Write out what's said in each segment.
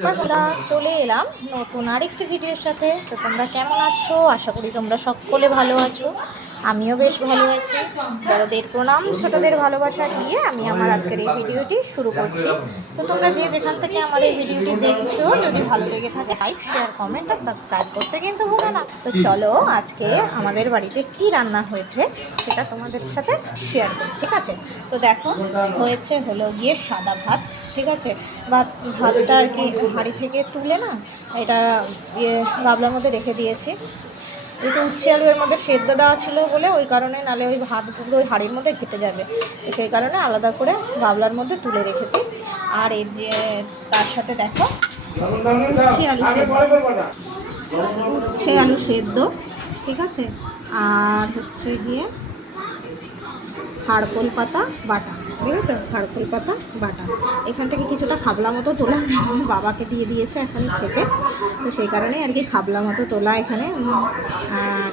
আমরা চলে এলাম নতুন আরেকটি ভিডিওর সাথে। তো তোমরা কেমন আছো? আশা করি তোমরা সকলে ভালো আছো। আমিও বেশ ভালো আছি। বড়দের প্রণাম, ছোটদের ভালোবাসা দিয়ে আমি আমার আজকের এই ভিডিওটি শুরু করছি। তো তোমরা যে যেখান থেকে আমার এই ভিডিওটি দেখছো, যদি ভালো লেগে থাকে লাইক, শেয়ার, কমেন্ট আর সাবস্ক্রাইব করতে কিন্তু ভুলো না। তো চলো আজকে আমাদের বাড়িতে কি রান্না হয়েছে সেটা তোমাদের সাথে শেয়ার করি, ঠিক আছে? তো দেখো, হলো গিয়ে সাদা ভাত, ঠিক আছে? ভাতটা আর কি হাঁড়ি থেকে তুলে না, এটা গামলার মধ্যে রেখে দিয়েছি। একটু উচ্ছে আলু এর মধ্যে সেদ্ধ দেওয়া ছিল বলে, ওই কারণে, নালে ওই ভাতগুলো ওই হাঁড়ির মধ্যে ঘেটে যাবে, সেই কারণে আলাদা করে গামলার মধ্যে তুলে রেখেছি। আর এই যে তার সাথে দেখো উচ্ছে আলু সেদ্ধ, ঠিক আছে? আর হচ্ছে গিয়ে খাড়কোল পাতা বাটা, ঠিক আছে? খাড়কোল পাতা বাটা। এখান থেকে কিছুটা খাবলা মতো তোলা বাবাকে দিয়ে দিয়েছে এখন খেতে, তো সেই কারণে আর কি খাবলা মতো তোলা এখানে। আর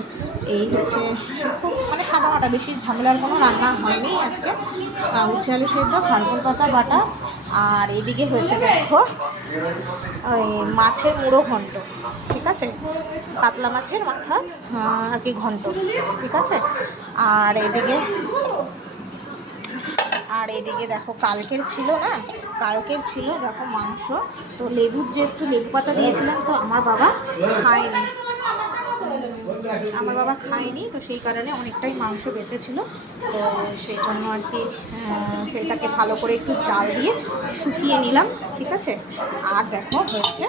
এই হচ্ছে খুব মানে সাদা মাটা, বেশি ঝামেলার কোনো রান্না হয়নি আজকে। উচ্ছে আলু সেদ্ধ, খাড়কোল পাতা বাটা। আর এইদিকে হয়েছে দেখো ওই মাছের মুড়ো ঘন্ট, ঠিক আছে? কাতলা মাছের মাথা আর কি ঘন্ট, ঠিক আছে? আর এদিকে দেখো কালকের ছিল না, দেখো মাংস। তো একটু লেবু পাতা দিয়েছিলাম, তো আমার বাবা খায়নি, তো সেই কারণে অনেকটাই মাংস বেঁচেছিল। তো সেই জন্য আর কি সেইটাকে ভালো করে একটু জাল দিয়ে শুকিয়ে নিলাম, ঠিক আছে? আর দেখো হয়েছে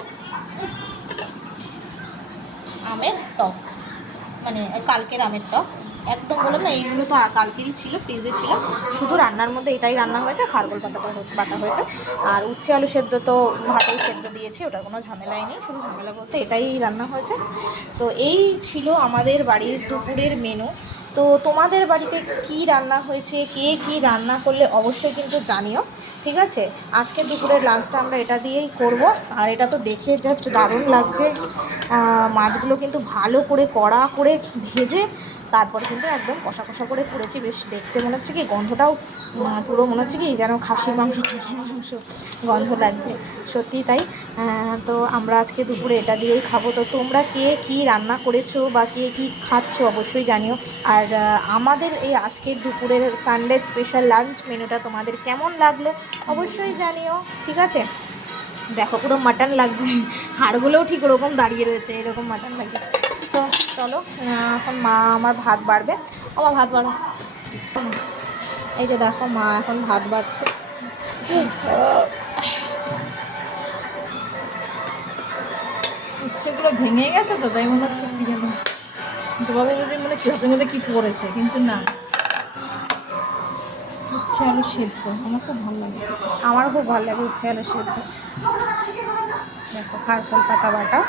আমের টক, মানে কালকের আমের টক। একদম বললাম না, এইগুলো তো কালকেরই ছিল, ফ্রিজে ছিল। শুধু রান্নার মধ্যে এটাই রান্না হয়েছে, খারগোল পাতা বাটা হয়েছে। আর উচ্ছে আলু সেদ্ধ তো ভাতেই সেদ্ধ দিয়েছি, ওটার কোনো ঝামেলাই নেই, শুধু ঝামেলা বলতে এটাই রান্না হয়েছে। তো এই ছিল আমাদের বাড়ির দুপুরের মেনু। তো তোমাদের বাড়িতে কি রান্না হয়েছে, কে কি রান্না করলে অবশ্যই কিন্তু জানিও, ঠিক আছে? আজকে দুপুরের লাঞ্চটা আমরা এটা দিয়েই করব। আর এটা তো দেখে জাস্ট দারুণ লাগছে। মাছগুলো কিন্তু ভালো করে কড়া করে ভেজে তারপরে কিন্তু একদম কষা কষা করে করেছি। বেশ দেখতে মনে হচ্ছে কি, গন্ধটাও পুরো মনে হচ্ছে কি যেন খাসির মাংস গন্ধ লাগছে, সত্যি তাই। তো আমরা আজকে দুপুরে এটা দিয়েই খাবো। তো তোমরা কে কী রান্না করেছো বা কে কী খাচ্ছো অবশ্যই জানিও। আর আমাদের এই আজকের দুপুরের সানডে স্পেশাল লাঞ্চ মেনুটা তোমাদের কেমন লাগলো অবশ্যই জানিও, ঠিক আছে? দেখো পুরো মাটন লাগছে, হাড়গুলোও ঠিক ওরকম দাঁড়িয়ে রয়েছে, এরকম মাটন লাগছে। তো চলো, এখন মা আমার ভাত বাড়বে। আমার ভাত বাড়ো, এই যে দেখো মা এখন ভাত বাড়ছে। উচ্ছেগুলো ভেঙে গেছে তো, তাই মনে হচ্ছে কি যেন তোমাকে যদি মনে হাতের মধ্যে কি পড়েছে, কিন্তু না, উচ্ছে আলু সেদ্ধ আমার খুব ভালো লাগে। আমারও খুব ভালো লাগে উচ্ছে আলু সেদ্ধ। দেখো খারকোল পাতা বাটা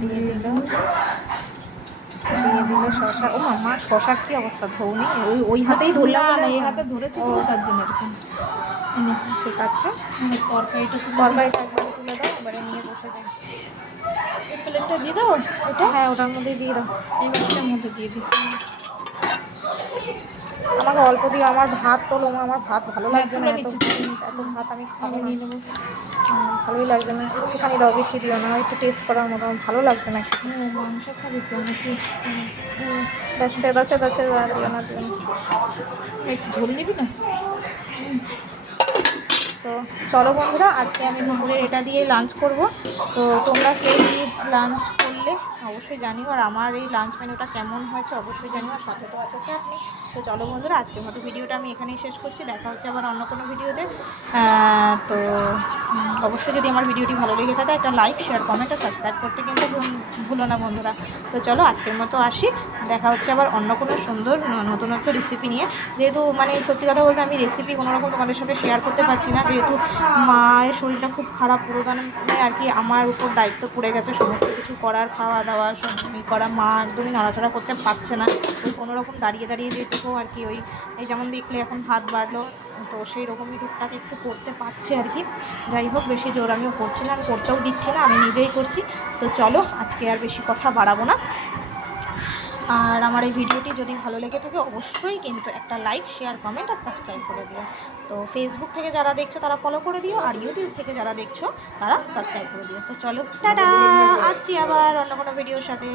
দিয়ে দিল শশা। ও মামা, শশার কি অবস্থা, ধৌনি ওই হাতেই ধরলাম না, এই হাতে ধরেছি তো, তার জন্য এরকম। ঠিক আছে, তরকারিটা একবারে তুলে দাও, এবারে নিয়ে বসে যাই। এই প্লেটটা দিয়ে দাও, ওটা হ্যাঁ, ওটার মধ্যে দিয়ে দাও, এই বাটিটার মধ্যে দিয়ে দিই। আমাকে অল্প দিও, আমার ভাত তোলো, আমার ভাত ভালো লাগছে না, এত ভাত আমি খাবো নিয়ে না, নেবো। ভালোই লাগছে না। একটুখানি দাও, বেশি দিও না, একটু টেস্ট করার মতো, আমার ভালো লাগছে না। মাংস খাবি তো নাকি? ব্যাস ছেদা ছেদা ছেদা, দিও না দিও না। একটু ঝোল নিবি না? তো চলো বন্ধুরা, আজকে আমি দুপুরে এটা দিয়ে লাঞ্চ করব। তো তোমরা কে কী লাঞ্চ করলে অবশ্যই জানিও, আর আমার এই লাঞ্চ মেনুটা কেমন হয়েছে অবশ্যই জানিও, আর সাথে তো আছে চাটনি। তো চলো বন্ধুরা, আজকের মতো ভিডিওটা আমি এখানেই শেষ করছি, দেখা হচ্ছে আবার অন্য কোনো ভিডিওতে। তো অবশ্যই যদি আমার ভিডিওটি ভালো লেগে থাকে একটা লাইক, শেয়ার, কমেন্ট আর সাবস্ক্রাইব করতে কিন্তু ভুলো না বন্ধুরা। তো চলো আজকের মতো আসি, দেখা হচ্ছে আবার অন্য কোনো সুন্দর নতুনত্ব রেসিপি নিয়ে। যেহেতু মানে সত্যি কথা বলতে আমি রেসিপি কোনোরকম তোমাদের সাথে শেয়ার করতে পারছি না, যেহেতু মায়ের শরীরটা খুব খারাপ, পুরোদমে আর কি আমার উপর দায়িত্ব পড়ে গেছে সমস্ত কিছু করার, খাওয়া দাওয়া সব করা। মা একদমই নাড়াচাড়া করতে পারছে না, ওই কোনোরকম দাঁড়িয়ে দাঁড়িয়ে যেটুকু আর কি, ওই এই যেমন দেখলে এখন ভাত বাড়লো, তো সেই রকমই টুকটাক একটু করতে পারছে আর কি। যাই হোক, বেশি জোর আমিও করছি না, আমি করতেও দিচ্ছি না, আমি নিজেই করছি। তো চলো আজকে আর বেশি কথা বাড়াবো না, আর আমার এই ভিডিওটি যদি ভালো লেগে থাকে অবশ্যই কিন্তু একটা লাইক, শেয়ার, কমেন্ট আর সাবস্ক্রাইব করে দিও। তো ফেসবুক থেকে যারা দেখছো তারা ফলো করে দিও, আর ইউটিউব থেকে যারা দেখছো তারা সাবস্ক্রাইব করে দিও। তো চলো টাটা, আসছি আবার অন্য কোনো ভিডিওর সাথে।